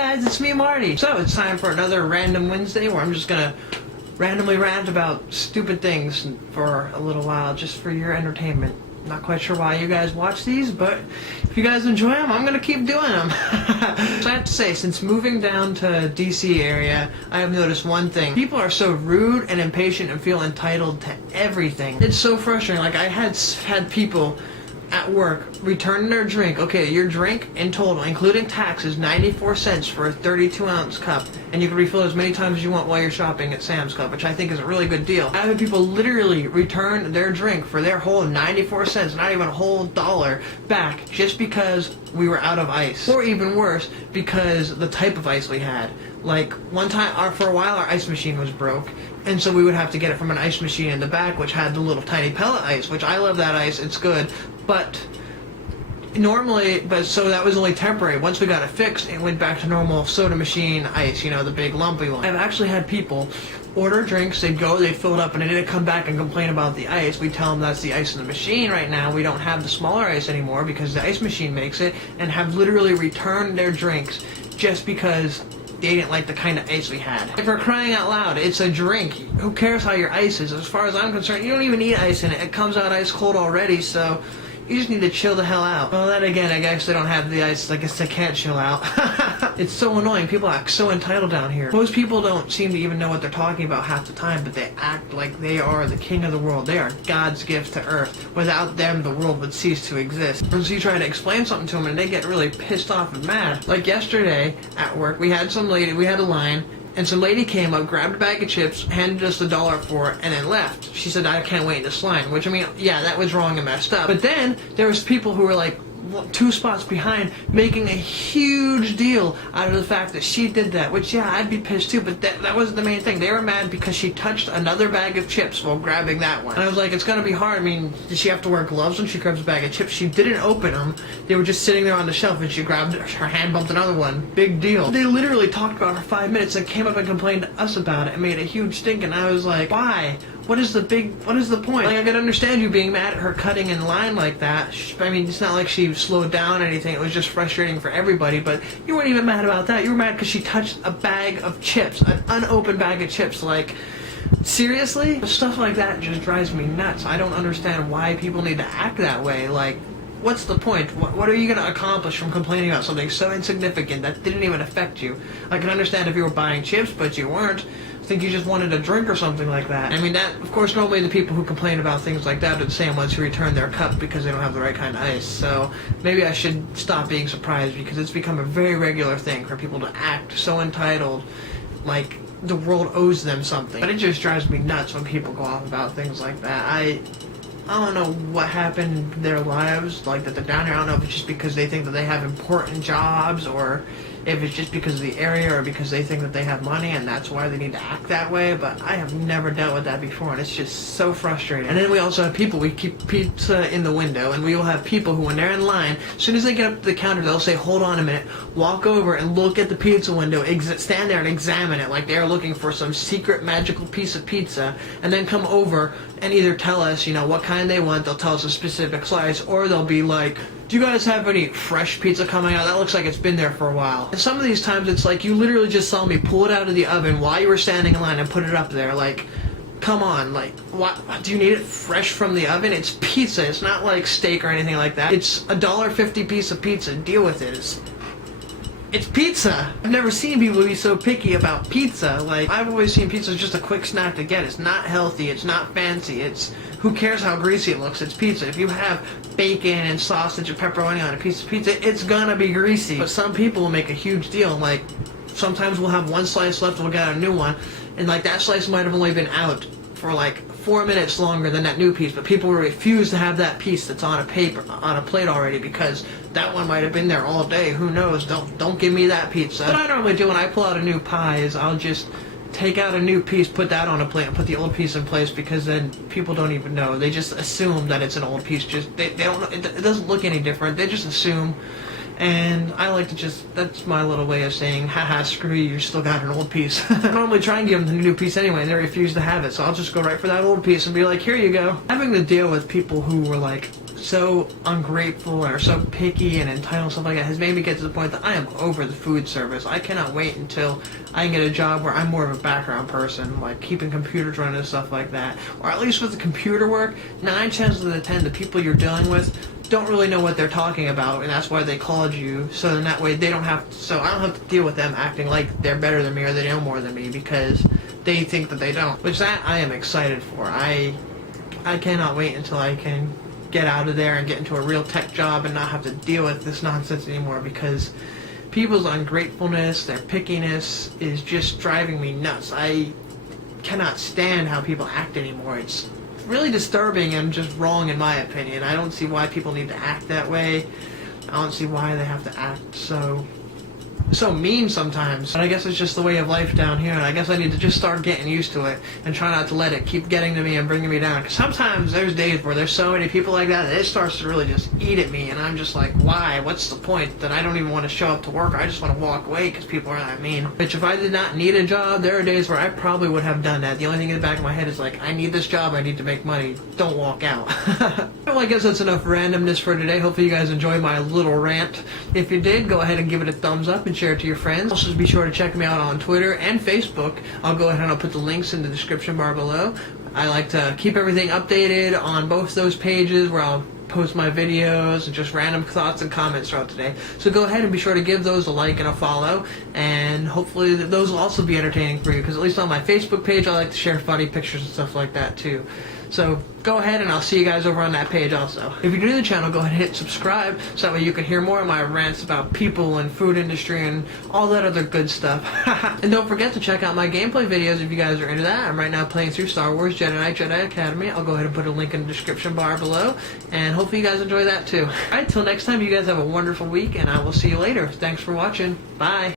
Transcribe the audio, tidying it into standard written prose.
guys, it's me, Marty. So it's time for another Random Wednesday where I'm just gonna randomly rant about stupid things for a little while, just for your entertainment. Not quite sure why you guys watch these, but if you guys enjoy them, I'm gonna keep doing them. So I have to say, since moving down to DC area, I have noticed one thing. People are so rude and impatient and feel entitled to everything. It's so frustrating. Like, I had people at work return their drink. Okay, your drink in total, including tax, is 94 cents for a 32-ounce cup, and you can refill as many times as you want while you're shopping at Sam's Club, which I think is a really good deal. I have people literally return their drink for their whole 94 cents, not even a whole dollar, back just because we were out of ice. Or even worse, because the type of ice we had. Like, one time, for a while, our ice machine was broke, and so we would have to get it from an ice machine in the back, which had the little tiny pellet ice, which I love that ice, it's good, but so that was only temporary. Once we got it fixed, it went back to normal soda machine ice, you know, the big lumpy one. I've actually had people order drinks, they'd fill it up, and they'd come back and complain about the ice. We tell them that's the ice in the machine right now. We don't have the smaller ice anymore because the ice machine makes it, and have literally returned their drinks just because they didn't like the kind of ice we had. If we're crying out loud, it's a drink. Who cares how your ice is? As far as I'm concerned, you don't even need ice in it. It comes out ice cold already, so you just need to chill the hell out. Well, then again, I guess they don't have the ice. I guess they can't chill out. It's so annoying. People act so entitled down here. Most people don't seem to even know what they're talking about half the time, but they act like they are the king of the world. They are God's gift to earth. Without them, the world would cease to exist. And so you try to explain something to them, and they get really pissed off and mad. Like yesterday at work, we had a line, and some lady came up, grabbed a bag of chips, handed us $1 for it, and then left. She said, I can't wait in this line, which, I mean, yeah, that was wrong and messed up. But then there was people who were like 2 spots behind, making a huge deal out of the fact that she did that, which, yeah, I'd be pissed too, but that wasn't the main thing. They were mad because she touched another bag of chips while grabbing that one. And I was like, it's gonna be hard. I mean, did she have to wear gloves when she grabs a bag of chips? She didn't open them. They were just sitting there on the shelf, and she grabbed it, her hand bumped another one. Big deal. They literally talked about it for 5 minutes and came up and complained to us about it and made a huge stink, and I was like, why? What is the point? Like, I can understand you being mad at her cutting in line like that. I mean, it's not like she slowed down or anything. It was just frustrating for everybody, but you weren't even mad about that. You were mad because she touched a bag of chips, an unopened bag of chips. Like, seriously? Stuff like that just drives me nuts. I don't understand why people need to act that way. Like, what's the point? What are you going to accomplish from complaining about something so insignificant that didn't even affect you? I can understand if you were buying chips, but you weren't. I think you just wanted a drink or something like that. I mean, that, of course, normally the people who complain about things like that are the same ones who return their cup because they don't have the right kind of ice. So maybe I should stop being surprised, because it's become a very regular thing for people to act so entitled, like the world owes them something. But it just drives me nuts when people go off about things like that. I don't know what happened in their lives, like that they're down here. I don't know if it's just because they think that they have important jobs, or if it's just because of the area, or because they think that they have money and that's why they need to act that way. But I have never dealt with that before, and it's just so frustrating. And then we also have people, we keep pizza in the window, and we will have people who, when they're in line, as soon as they get up to the counter, they'll say, hold on a minute, walk over and look at the pizza window, stand there and examine it like they're looking for some secret magical piece of pizza, and then come over and either tell us, you know, what kind they want. They'll tell us a specific slice, or they'll be like, do you guys have any fresh pizza coming out? That looks like it's been there for a while. And some of these times it's like, you literally just saw me pull it out of the oven while you were standing in line and put it up there. Like, come on, like, what? Do you need it fresh from the oven? It's pizza. It's not like steak or anything like that. It's a $1.50 piece of pizza. Deal with it. It's pizza. I've never seen people be so picky about pizza. Like, I've always seen pizza as just a quick snack to get. It's not healthy. It's not fancy. It's, who cares how greasy it looks? It's pizza. If you have bacon and sausage and pepperoni on a piece of pizza, it's gonna be greasy. But some people will make a huge deal. Like, sometimes we'll have one slice left, we'll get a new one, and like that slice might have only been out for like 4 minutes longer than that new piece, but people will refuse to have that piece that's on a plate already, because that one might have been there all day. Who knows? Don't give me that pizza. What I normally do when I pull out a new pie is I'll just take out a new piece, put that on a plate, and put the old piece in place, because then people don't even know. They just assume that it's an old piece. Just they don't know. It doesn't look any different. They just assume. And I like to just, that's my little way of saying, haha, screw you, you still got an old piece. I normally try and give them the new piece anyway, and they refuse to have it, so I'll just go right for that old piece and be like, here you go. Having to deal with people who were like so ungrateful and are so picky and entitled, stuff like that, has made me get to the point that I am over the food service. I cannot wait until I can get a job where I'm more of a background person, like keeping computers running and stuff like that. Or at least with the computer work, 9 chances out of 10, the people you're dealing with don't really know what they're talking about, and that's why they called you. So then that way they don't have to, so I don't have to deal with them acting like they're better than me or they know more than me because they think that they don't. Which that I am excited for. I cannot wait until I can get out of there and get into a real tech job and not have to deal with this nonsense anymore, because people's ungratefulness, their pickiness is just driving me nuts. I cannot stand how people act anymore. It's really disturbing and just wrong in my opinion. I don't see why people need to act that way. I don't see why they have to act so mean sometimes. But I guess it's just the way of life down here, and I guess I need to just start getting used to it and try not to let it keep getting to me and bringing me down. Because sometimes there's days where there's so many people like that it starts to really just eat at me, and I'm just like, why? What's the point? That I don't even want to show up to work. I just want to walk away because people are that mean. Which if I did not need a job, there are days where I probably would have done that. The only thing in the back of my head is like, I need this job, I need to make money. Don't walk out. Well, I guess that's enough randomness for today. Hopefully you guys enjoyed my little rant. If you did, go ahead and give it a thumbs up and share it to your friends. Also, be sure to check me out on Twitter and Facebook. I'll go ahead and I'll put the links in the description bar below. I like to keep everything updated on both those pages where I'll post my videos and just random thoughts and comments throughout the day. So go ahead and be sure to give those a like and a follow, and hopefully those will also be entertaining for you, because at least on my Facebook page I like to share funny pictures and stuff like that too. So go ahead and I'll see you guys over on that page also. If you're new to the channel, go ahead and hit subscribe so that way you can hear more of my rants about people and food industry and all that other good stuff. And don't forget to check out my gameplay videos if you guys are into that. I'm right now playing through Star Wars Jedi Knight Jedi Academy. I'll go ahead and put a link in the description bar below, and hopefully you guys enjoy that too. Alright, till next time, you guys have a wonderful week, and I will see you later. Thanks for watching. Bye.